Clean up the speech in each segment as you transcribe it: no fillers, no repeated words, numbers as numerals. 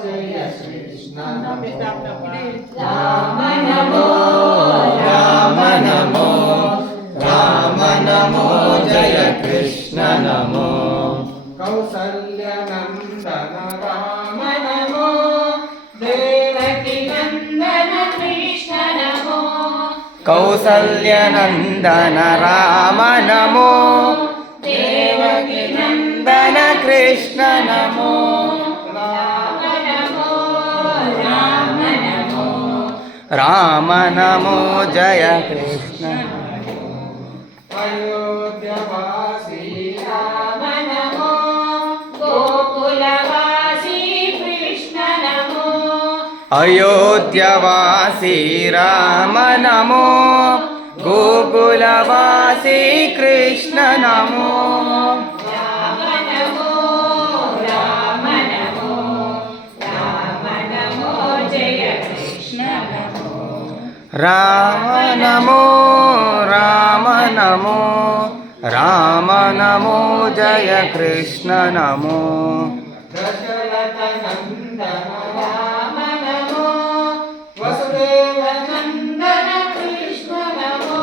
జయ కృష్ణ నమో రామ నమో రామ నమో రామ నమో జయ కృష్ణ నమో కౌసల్య నందన రామ నమో దేవకి నందన కృష్ణ నమో కౌసల్య నందన రామ నమో దేవకి నందన కృష్ణ నమో రామ నమో జయ కృష్ణ అయోధ్యవాసి రామ నమో గోకులవాసి కృష్ణ నమో అయోధ్యవాసి రామ నమో గోకులవాసి కృష్ణ నమో రామ నమో రామ నమో రామ నమో జయ కృష్ణ నమో రామ నమో రామ నమో రామ నమో జయ కృష్ణ నమో దశరథ నందన రామ నమో వసుదేవ నందన కృష్ణ నమో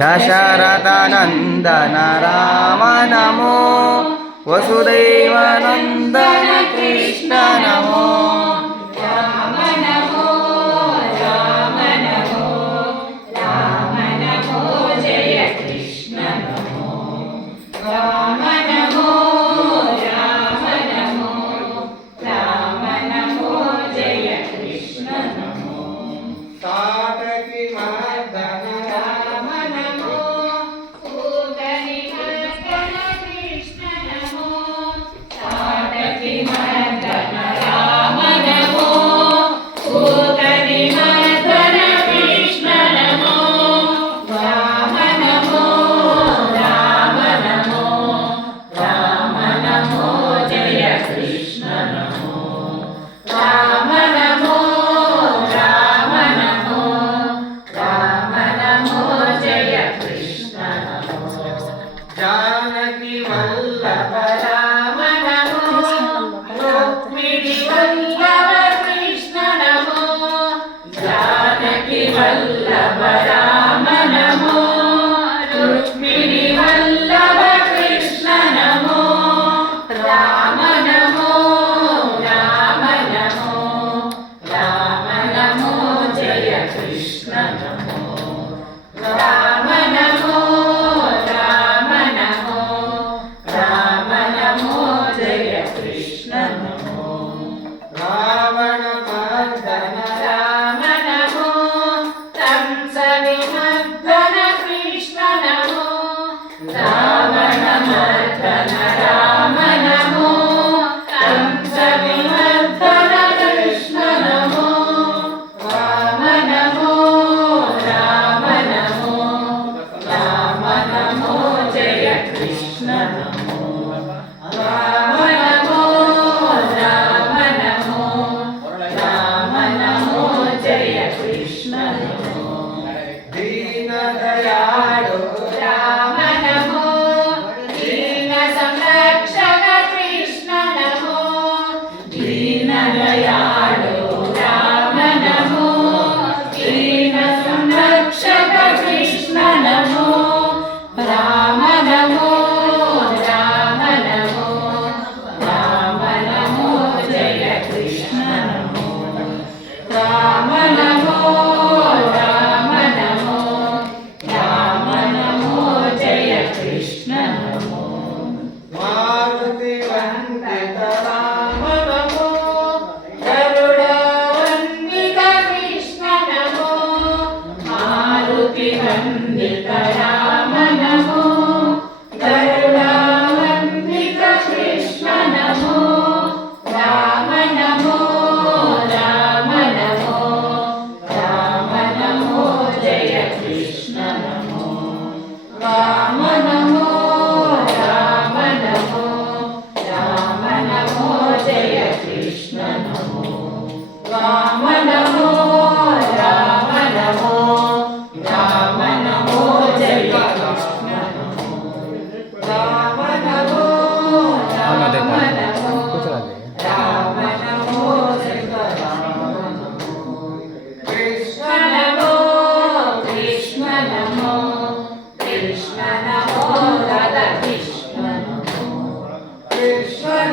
దశరథ నందన రామ నమో వసుదేవ నందన కృష్ణ నమో రామ నమో రామ నమో రామ నమో జయ కృష్ణ నమో రామ నమో రామ నమో రామ నమో జయ కృష్ణ నమో తాటకి మర్దన రామ నమో పూగని మర్దన కృష్ణ నమో తాటకి మర్దన రామ నమో పూగని మర్దన కృష్ణ నమో రామ నమో రామ నమో రామ నమో జయ కృష్ణ నమో రామ నమో రామ నమో రామ నమో జయ కృష్ణ నమో జానకి వల్లభ రామ నమో రుక్మిణి వల్లభ కృష్ణ నమో జానకి వల్లభ రామ నమో రుక్మిణి వల్లభ కృష్ణ నమో రామ నమో రామ నమో రామ నమో జయ కృష్ణ నమో రామ నమో రామ నమో రామ నమో జయ కృష్ణ నమో రావణ మర్దన రామ నమో కంస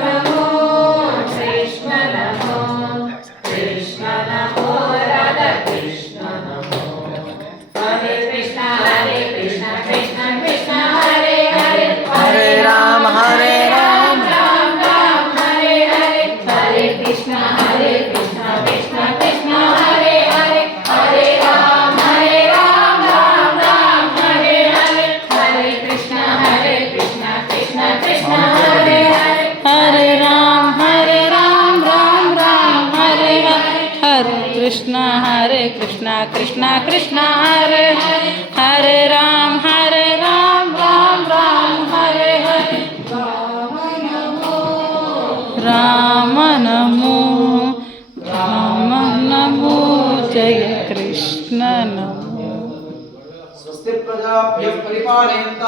नमो कृष्ण नमो कृष्ण नमो राधा कृष्ण नमो हरे कृष्ण कृष्ण कृष्ण हरे हरे हरे राम राम राम हरे हरे हरे कृष्ण कृष्ण कृष्ण हरे हरे हरे राम राम राम हरे हरे हरे कृष्ण कृष्ण कृष्ण हरे हरे हरे राम राम राम हरे हरे हरे कृष्ण कृष्ण कृष्ण हरे हरे हरे राम राम राम हरे हरे राम नमो जय कृष्ण नमो स्वस्ति प्रजाभ्यः परिपालयन्तः